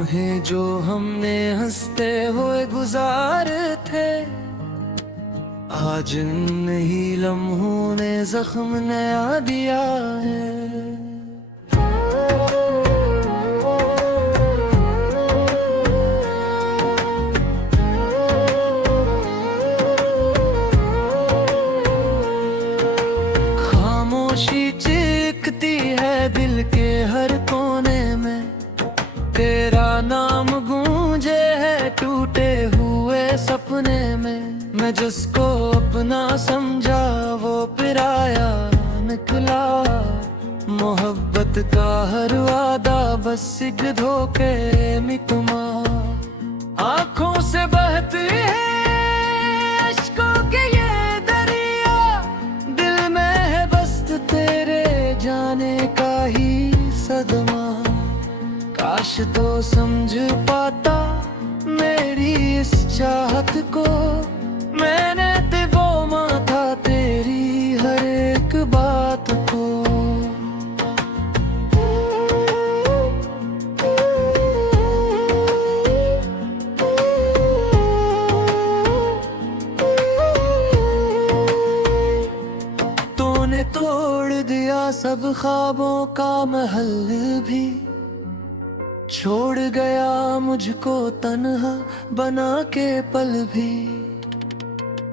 लम्हे जो हमने हंसते हुए गुजारे थे, आज नहीं लम्हों ने जख्म नया दिया है। खामोशी चीखती है दिल के हर कोने में, तेरा नाम गूंजे है टूटे हुए सपने में। मैं जिसको अपना समझा वो पराया निकला, मोहब्बत का हर वादा बस एक धोखे में तुमा। आंखों से बहती है अश्कों के ये दरिया, दिल में है बस तेरे जाने का ही सदमा। काश तो समझ पाता मेरी इस चाहत को, मैंने वो था तेरी हर एक बात को। तूने तोड़ दिया सब ख्वाबों का महल भी, छोड़ गया मुझको तन्हा बना के पल भी।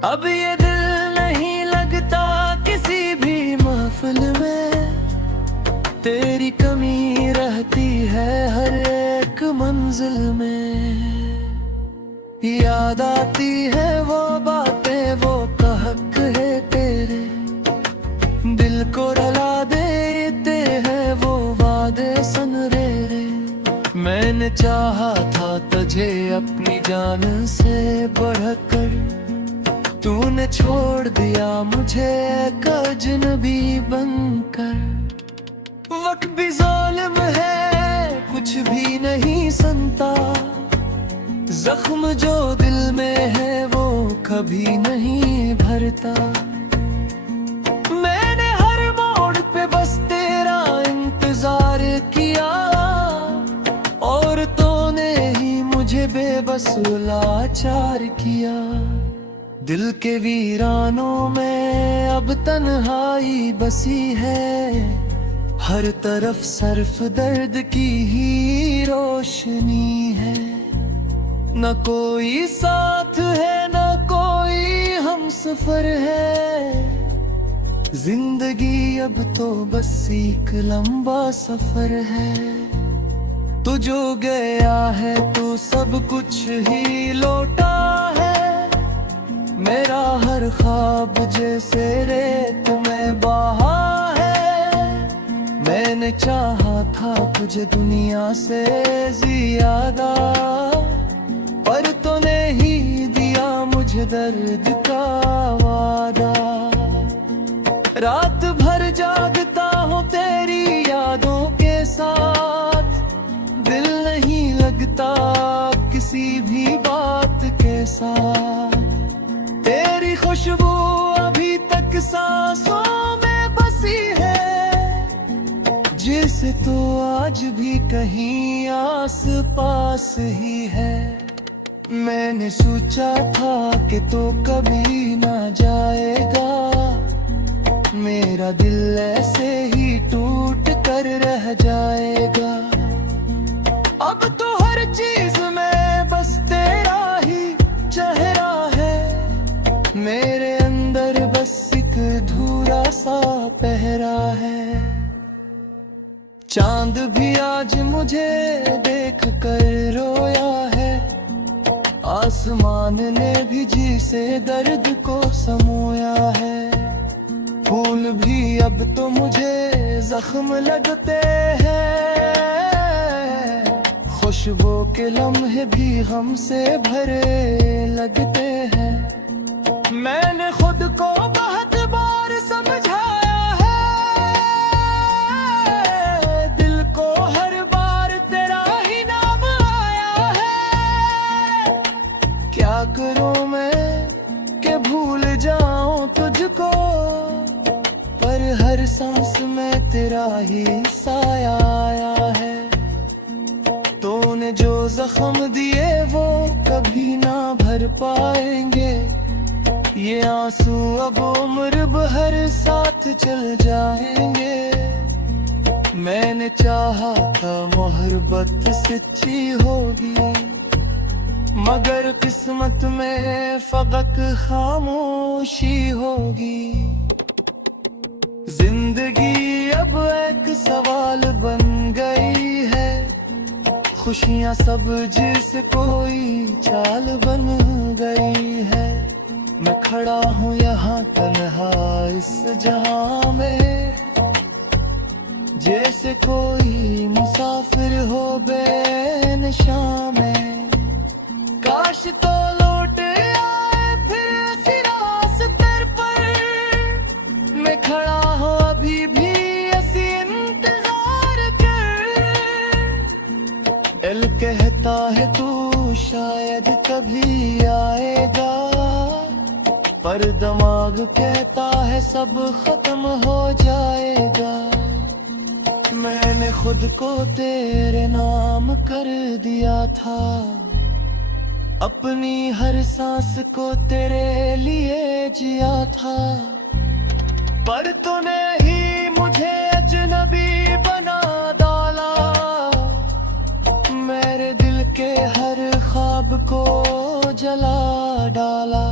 अब ये दिल नहीं लगता किसी भी महफिल में, तेरी कमी रहती है हर एक मंजिल में। याद आती है वो बातें वो कहक है तेरे, दिल को रुला देते हैं वो वादे सनरेरे। मैंने चाहा था तुझे अपनी जान से बढ़कर, तूने छोड़ दिया मुझे एक अजनबी बनकर। वक्त भी ज़ालिम है कुछ भी नहीं सुनता, जख्म जो दिल में है वो कभी नहीं भरता। मैंने हर मोड़ पे बस तेरा इंतजार किया, और तूने ही मुझे बेबस लाचार किया। दिल के वीरानों में अब तन्हाई बसी है, हर तरफ सिर्फ दर्द की ही रोशनी है। न कोई साथ है न कोई हमसफर है, जिंदगी अब तो बस एक लंबा सफर है। तू जो गया है तू सब कुछ ही लौटा है, मेरा हर ख्वाब जैसे रेत में बहा है। मैंने चाहा था तुझे दुनिया से ज्यादा, पर तूने ही दिया मुझे दर्द का वादा। रात भर जागता हूँ तेरी यादों के साथ, दिल नहीं लगता किसी भी बात के साथ। तेरी खुशबू अभी तक सांसों में बसी है, जिसे तो आज भी कहीं आस पास ही है। मैंने सोचा था कि तो कभी ना जाएगा, मेरा दिल ऐसे ही टूट कर रह जाएगा। अब तो हर चीज में बस तेरा ही चेहरा है, मेरे अंदर बस एक अधूरा सा पहरा है। चांद भी आज मुझे देख कर रोया है, आसमान ने भी जी से दर्द को समोया है। फूल भी अब तो मुझे जख्म लगते हैं, खुशबू के लम्हे भी गम से भरे लगते हैं। मैंने खुद को बहुत बार समझाया है, दिल को हर बार तेरा ही नाम आया है। क्या करूं मैं कि भूल जाऊं तुझको, पर हर सांस में तेरा ही साया आया है। तूने जो जो जख्म दिए वो कभी ना भर पाएंगे। ये आंसू अब उम्र भर साथ चल जाएंगे। मैंने चाहा था मोहब्बत सच्ची होगी, मगर किस्मत में फकत खामोशी होगी। जिंदगी अब एक सवाल बन गई है, खुशियां सब जिस कोई चाल बन गई है। मैं खड़ा हूँ यहाँ तन्हा इस जहां में, जैसे कोई मुसाफिर हो बेनिशा में। काश तो लौट आए फिर इसी रास्ते पर, मैं खड़ा हूँ अभी भी ऐसी इंतजार कर। दिल कहता है तू शायद कभी आएगा, पर दिमाग कहता है सब खत्म हो जाएगा। मैंने खुद को तेरे नाम कर दिया था, अपनी हर सांस को तेरे लिए जिया था। पर तूने ही मुझे अजनबी बना डाला, मेरे दिल के हर ख्वाब को जला डाला।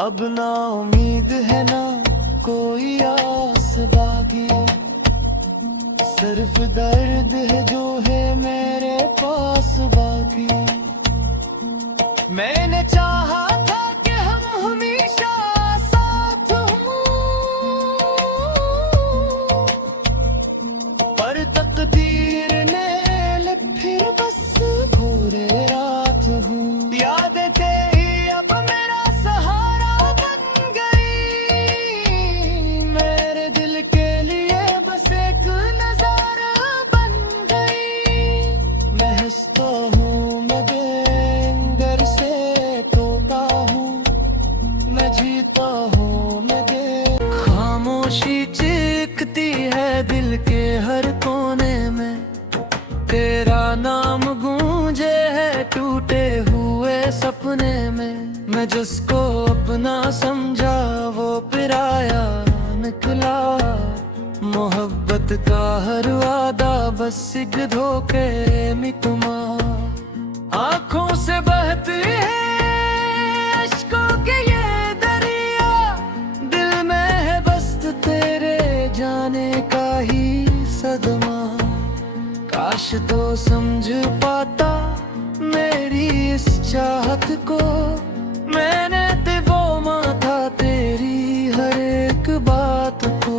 अब ना उम्मीद है ना कोई आस बाकी, सिर्फ दर्द है जो है मेरे पास बाकी। मैंने चाहा था कि हम हमेशा साथ हों, पर तकदीर ने फिर बस घूरे रात हूँ। यादें तेरी अब मेरा सहारा बन गई, मेरे दिल के लिए बस एक नजारा बन गई। मैं हंसता हूँ, मैं बेंगर से टोका हूँ, मैं जीता हूँ, मैं दे। खामोशी चीखती है दिल के हर कोने में, तेरा नाम गूंजे है टूटे हुए सपने में। मैं जिसको अपना समझा वो पराया निकला, मोहब्बत का हर वादा बस एक धोखे में तुमा। आंखों से बहती है अश्कों के ये दरिया, दिल में है बस तेरे जाने का ही सदमा। काश तो समझ पाता मेरी इस चाहत को, मैंने दबोमा था तेरी हर एक बात को।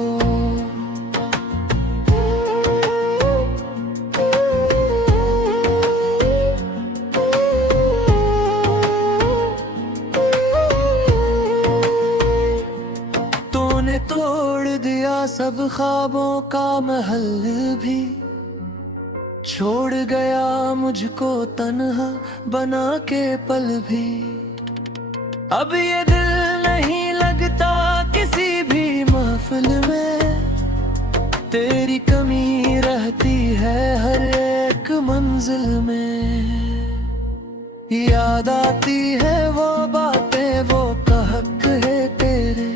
तूने तोड़ दिया सब ख्वाबों का महल भी, छोड़ गया मुझको तन्हा बना के पल भी। अब ये दिल नहीं लगता किसी भी महफिल में, तेरी कमी रहती है हर एक मंजिल में। याद आती है वो बातें वो कहक है तेरे,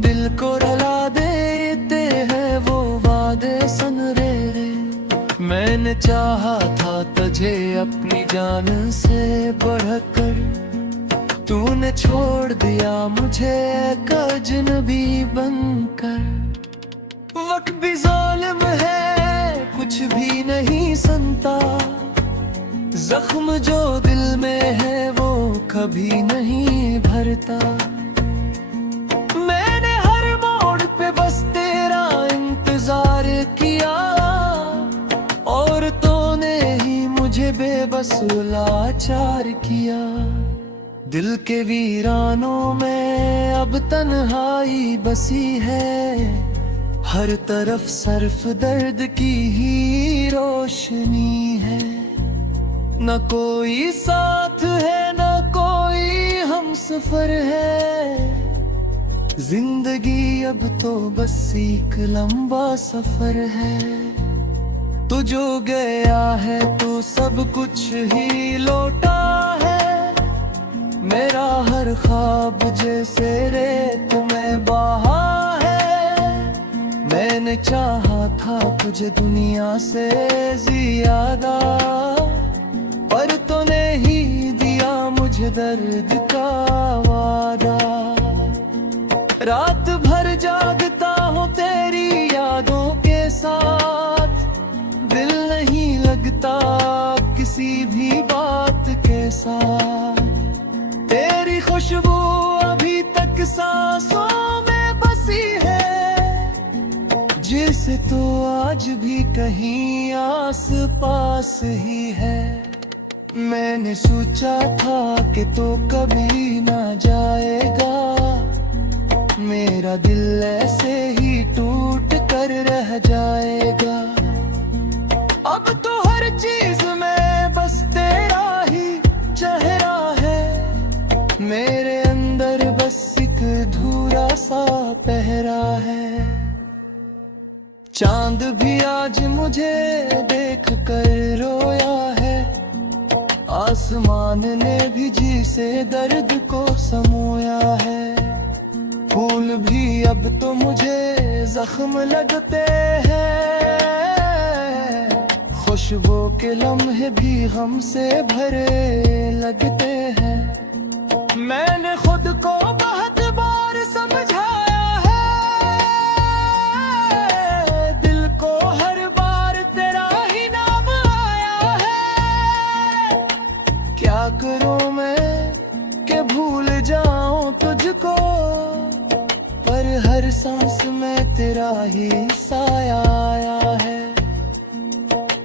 दिल को रुला देते हैं वो वादे सनरेरे। मैंने चाहा था तुझे अपनी जान से बढ़कर, तूने छोड़ दिया मुझे एक अजनबी बनकर। वक्त भी जालिम है कुछ भी नहीं सुनता, जख्म जो दिल में है वो कभी नहीं भरता। मैंने हर मोड़ पे बस तेरा इंतजार किया, और तूने ही मुझे बेबस लाचार किया। दिल के वीरानों में अब तन्हाई बसी है, हर तरफ सिर्फ दर्द की ही रोशनी है। न कोई साथ है न कोई हमसफर है, जिंदगी अब तो बस एक लंबा सफर है। तू जो गया है तू सब कुछ ही लौटा है। मेरा हर ख्वाब जैसे रेत में बहा है। मैंने चाहा था तुझे दुनिया से ज्यादा, पर तूने ही दिया मुझे दर्द का वादा। रात भर जागता हूँ तेरी यादों के साथ, दिल नहीं लगता किसी भी बात के साथ। तेरी खुशबू अभी तक सांसों में बसी है, जिसे तो आज भी कहीं आस पास ही है। मैंने सोचा था कि तो कभी ना जाएगा, मेरा दिल ऐसे ही टूट कर रह जाएगा। अब तो हर चीज में बस तेरा ही चेहरा है, मेरे अंदर बस एक अधूरा सा पहरा है। चांद भी आज मुझे देख कर रोया है, आसमान ने भी जी से दर्द को समोया है। फूल भी अब तो मुझे जख्म लगते हैं, खुशबू के लम्हे भी गम से भरे लगते हैं। मैंने खुद को बहुत बार समझाया है, दिल को हर बार तेरा ही नाम आया है। क्या करूं मैं कि भूल जाऊं तुझको, पर हर सांस में तेरा ही साया आया है।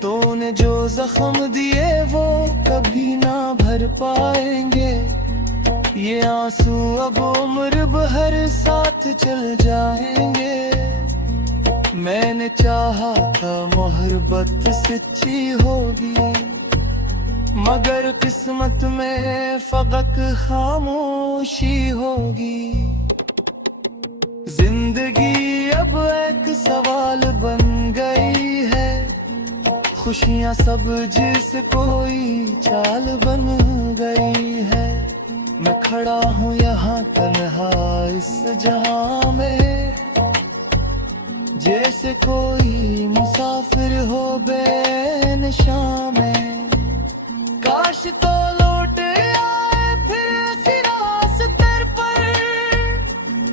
तूने जो जख्म दिए वो कभी ना भर पाएंगे, ये आंसू अब उम्र भर साथ चल जाएंगे। मैंने चाहा था मोहब्बत सच्ची होगी, मगर किस्मत में फकत खामोशी होगी। जिंदगी अब एक सवाल बन गई है, खुशियां सब जिस कोई चाल बन गई है। मैं खड़ा हूँ यहाँ तन्हा इस जहां में, जैसे कोई मुसाफिर हो बेनिशां में। काश तो लौट आए फिर ऐसी रास्ते पर,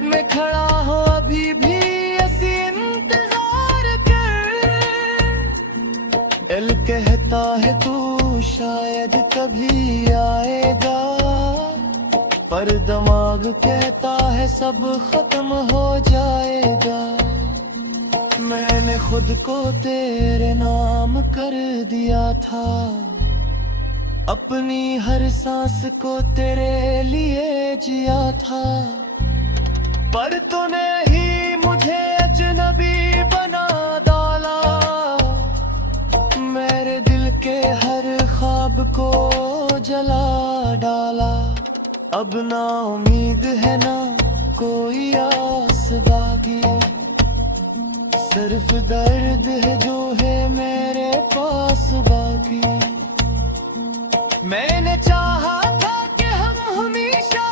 मैं खड़ा हूँ अभी भी ऐसी इंतजार कर। दिल कहता है तू शायद कभी आएगा, पर दिमाग कहता है सब खत्म हो जाएगा। मैंने खुद को तेरे नाम कर दिया था, अपनी हर सांस को तेरे लिए जिया था। पर तूने ही मुझे अजनबी बना डाला, मेरे दिल के हर ख्वाब को जला डाला। अब ना उम्मीद है ना कोई आस बाकी, सिर्फ दर्द है जो है मेरे पास बाकी। मैंने चाहा था कि हम हमेशा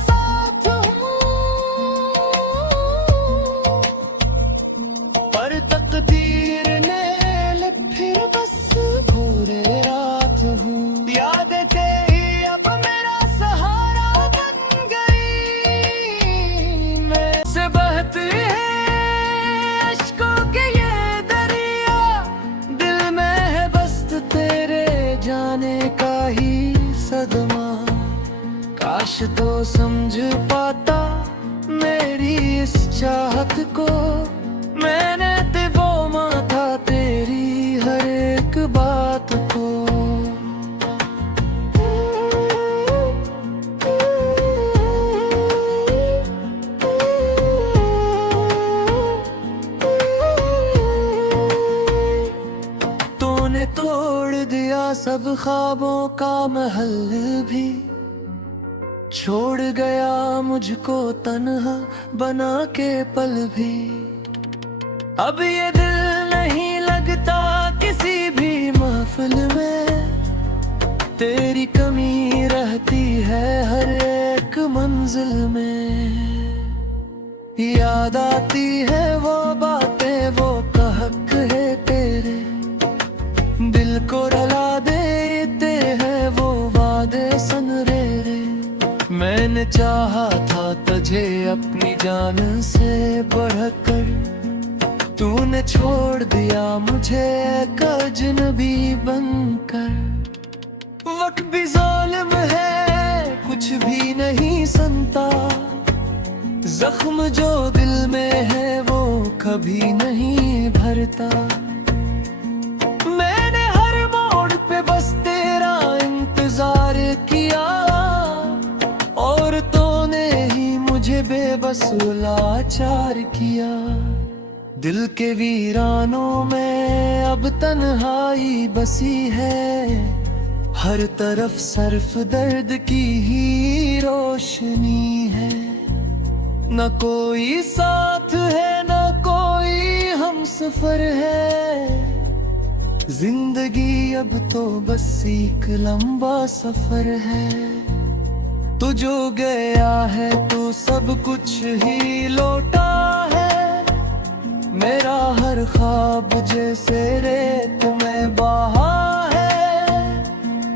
साथ हों, पर तकदीर ने फिर बस पूरे रात हूँ। यादें तेरी अब मेरा सहारा बन गई, मैं से बहती है अश्कों के ये दरिया। दिल में है बस तेरे जाने का ही सदमा, काश तो समझ पाता मेरी इस चाहत को। मैंने दबोमा था तेरी हर एक बात को। तूने तोड़ दिया सब ख्वाबों का महल भी, छोड़ गया मुझको तन्हा बना के पल भी। अब ये दिल नहीं लगता किसी तेरी कमी रहती है हर एक मंजिल में। याद आती है वो बातें, वो कहक है तेरे, दिल को रुला देते हैं वो वादे सनरेरे। मैंने चाहा था तुझे अपनी जान से बढ़कर, तूने छोड़ दिया मुझे एक अजनबी बनकर। वक्त भी जालिम है, कुछ भी नहीं सुनता, जख्म जो दिल में है वो कभी नहीं भरता। मैंने हर मोड़ पे बस तेरा इंतजार किया, और तूने ही मुझे बेबस लाचार किया। दिल के वीरानों में अब तन्हाई बसी है, हर तरफ सिर्फ दर्द की ही रोशनी है। न कोई साथ है न कोई हमसफर है, जिंदगी अब तो बस एक लंबा सफर है। तू जो गया है तू सब कुछ ही लौटा है, मेरा हर ख्वाब जैसे रेत में बहा है।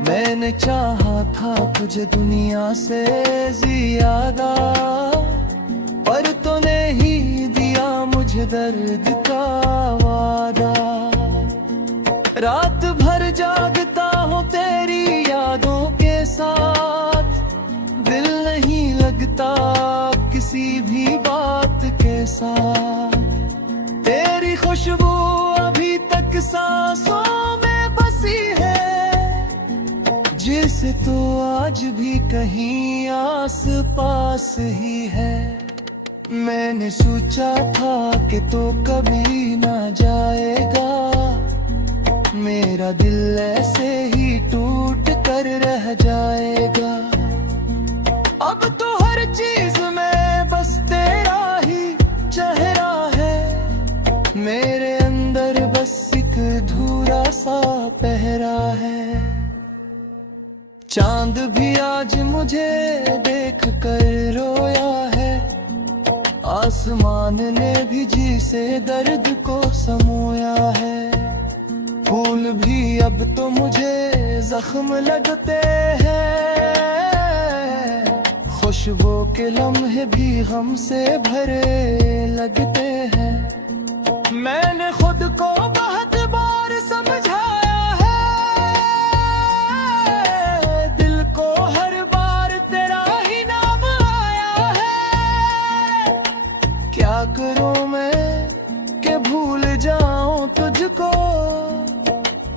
मैंने चाहा था तुझे दुनिया से ज्यादा, पर तूने ही दिया मुझे दर्द का वादा। रात भर जागता हूँ तेरी यादों के साथ, दिल नहीं लगता किसी भी बात के साथ। तेरी खुशबू अभी तक सांसों में बसी है, जिसे तो आज भी कहीं आस पास ही है। मैंने सोचा था कि तो कभी ना जाएगा, मेरा दिल ऐसे ही टूट कर रह जाएगा। अब तो हर चीज में बस तेरा ही चेहरा है, मेरे अंदर बस एक अधूरा सा पहरा है। चांद भी आज मुझे देख कर रोया है, आसमान ने भी जी से दर्द को समोया है। फूल भी अब तो मुझे जख्म लगते हैं, खुशबू के लम्हे भी गम से भरे लगते हैं। मैंने खुद को बहुत बार समझाया है, दिल को हर बार तेरा ही नाम आया है। क्या करूं मैं कि भूल जाऊं तुझको,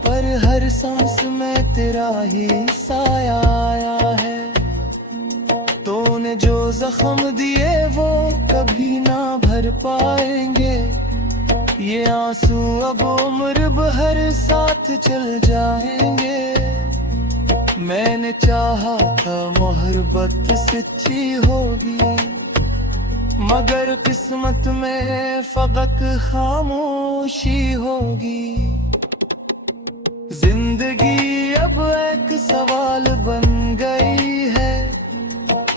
पर हर सांस में तेरा ही साया आया है। तूने जो जख्म दिए वो कभी ना भर पाएंगे, ये आंसू अब उम्र भर साथ चल जाएंगे। मैंने चाहा था मोहब्बत सच्ची होगी, मगर किस्मत में फकत खामोशी होगी। जिंदगी अब एक सवाल बन गई है,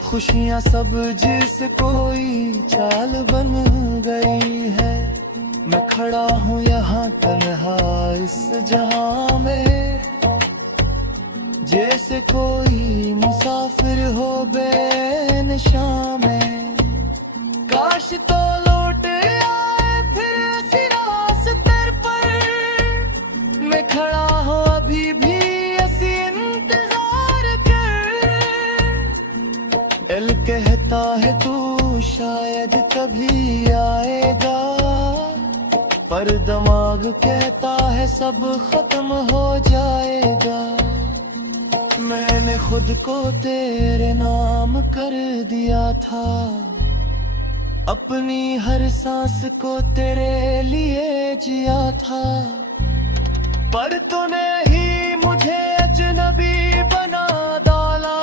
खुशियां सब जिस कोई चाल बन गई है। मैं खड़ा हूँ यहाँ तन्हा इस जहां में, जैसे कोई मुसाफिर हो बेनिशा में। काश तो लौट आए फिर इसी रास्ते पर, मैं खड़ा हूँ अभी भी ऐसी इंतजार कर। दिल कहता है तू शायद कभी आएगा, पर दिमाग कहता है सब खत्म हो जाएगा। मैंने खुद को तेरे नाम कर दिया था, अपनी हर सांस को तेरे लिए जिया था। पर तूने ही मुझे अजनबी बना डाला,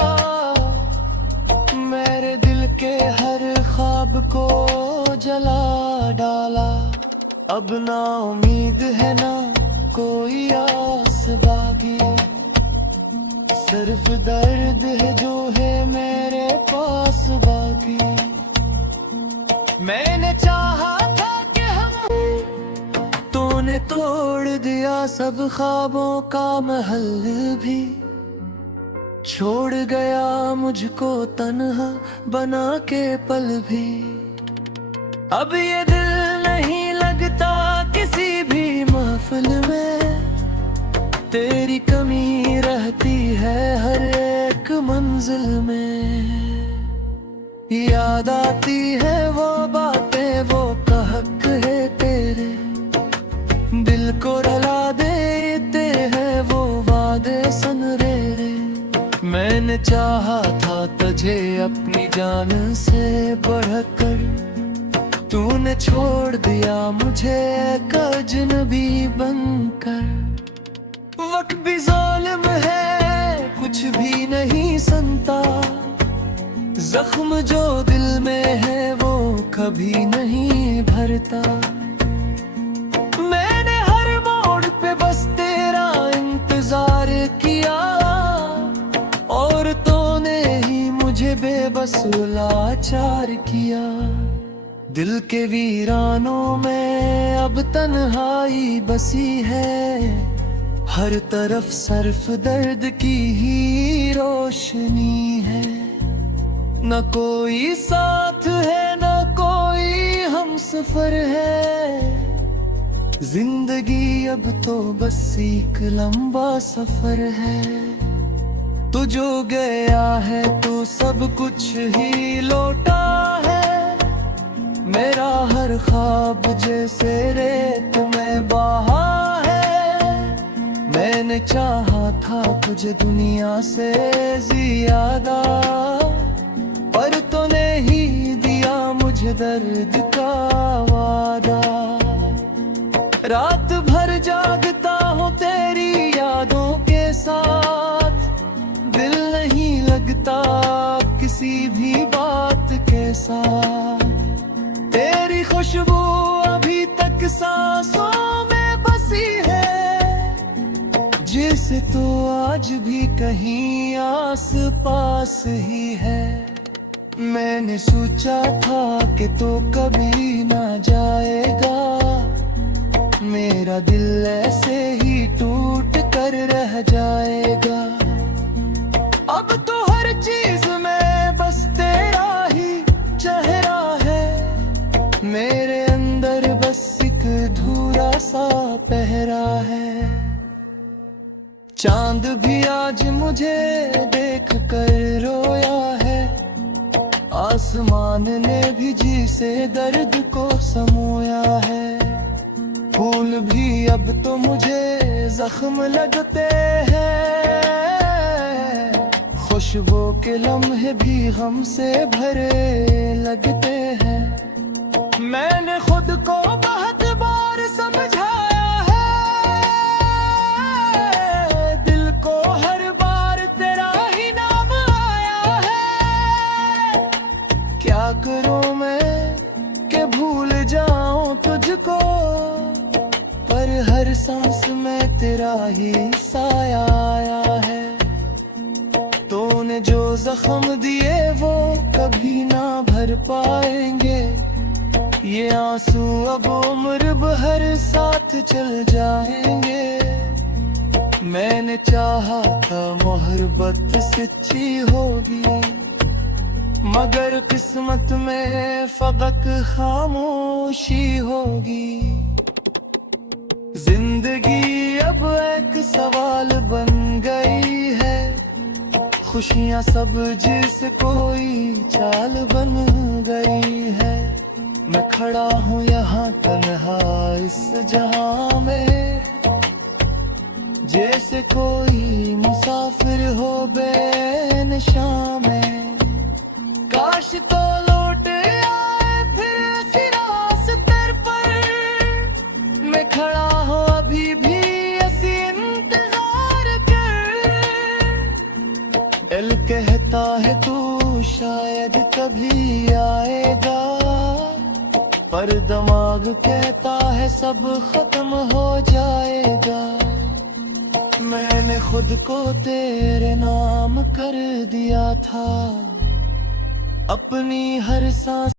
मेरे दिल के हर ख्वाब को जला डाला। अब ना उम्मीद है ना कोई आस बागी, सिर्फ दर्द है जो है मेरे पास बाकी। मैंने चाहा था कि हम, तूने तोड़ दिया सब ख्वाबों का महल भी, छोड़ गया मुझको तन्हा बना के पल भी। अब ये दिल नहीं लगता किसी भी महफिल में, तेरी कमी रहती है हर एक मंजिल में। याद आती है वो बातें, वो कहक है तेरे, दिल को रुला देते हैं वो वादे सनरेरे। मैंने चाहा था तुझे अपनी जान से बढ़कर, तूने छोड़ दिया मुझे एक अजनबी बनकर। वक्त भी जालिम है, कुछ भी नहीं सुनता, जख्म जो दिल में है वो कभी नहीं भरता। मैंने हर मोड़ पे बस तेरा इंतजार किया, और तूने ही मुझे बेबस लाचार किया। दिल के वीरानों में अब तन्हाई बसी है, हर तरफ सिर्फ दर्द की ही रोशनी है। न कोई साथ है न कोई हमसफर है, जिंदगी अब तो बस एक लंबा सफर है। तू जो गया है तू सब कुछ ही लौटा है, मेरा हर ख्वाब जैसे रेत में बहा है। मैंने चाहा था तुझे दुनिया से ज्यादा, पर तूने ही दिया मुझे दर्द का वादा। रात भर जागता हूँ तेरी यादों के साथ, दिल नहीं लगता किसी भी बात के साथ। तेरी खुशबू अभी तक सांसों में बसी है, जिसे तो आज भी कहीं आस पास ही है। मैंने सोचा था कि तो कभी ना जाएगा, मेरा दिल ऐसे ही टूट कर रह जाएगा। अब तो हर चीज में बस तेरा ही चेहरा है, मेरे अंदर बस एक अधूरा सा पहरा है। चांद भी आज मुझे देख कर रोया है, आसमान ने भी जी से दर्द को समोया है। फूल भी अब तो मुझे जख्म लगते हैं, खुशबू के लम्हे भी गम से भरे लगते हैं। मैंने खुद को बहुत बार समझाया है, दिल को हर बार तेरा ही नाम आया है। क्या करूं मैं कि भूल जाऊं तुझको, पर हर सांस में तेरा ही साया आया है। तूने जो जख्म दिए वो कभी ना भर पाएंगे, ये आंसू अब उम्र भर साथ चल जाएंगे। मैंने चाहा था मोहब्बत सच्ची होगी, मगर किस्मत में फकत खामोशी होगी। जिंदगी अब एक सवाल बन गई है, खुशियाँ सब जिस कोई चाल बन गई है। मैं खड़ा हूँ यहाँ तन्हा इस जहां में, जैसे कोई मुसाफिर हो बेनिशां में। काश तो लौट आए फिर इसी रास्ते पर, मैं खड़ा हूँ अभी भी इसी इंतजार कर। दिल कहता है तू शायद कभी आएगा, पर दिमाग कहता है सब खत्म हो जाएगा। मैंने खुद को तेरे नाम कर दिया था अपनी हर सांस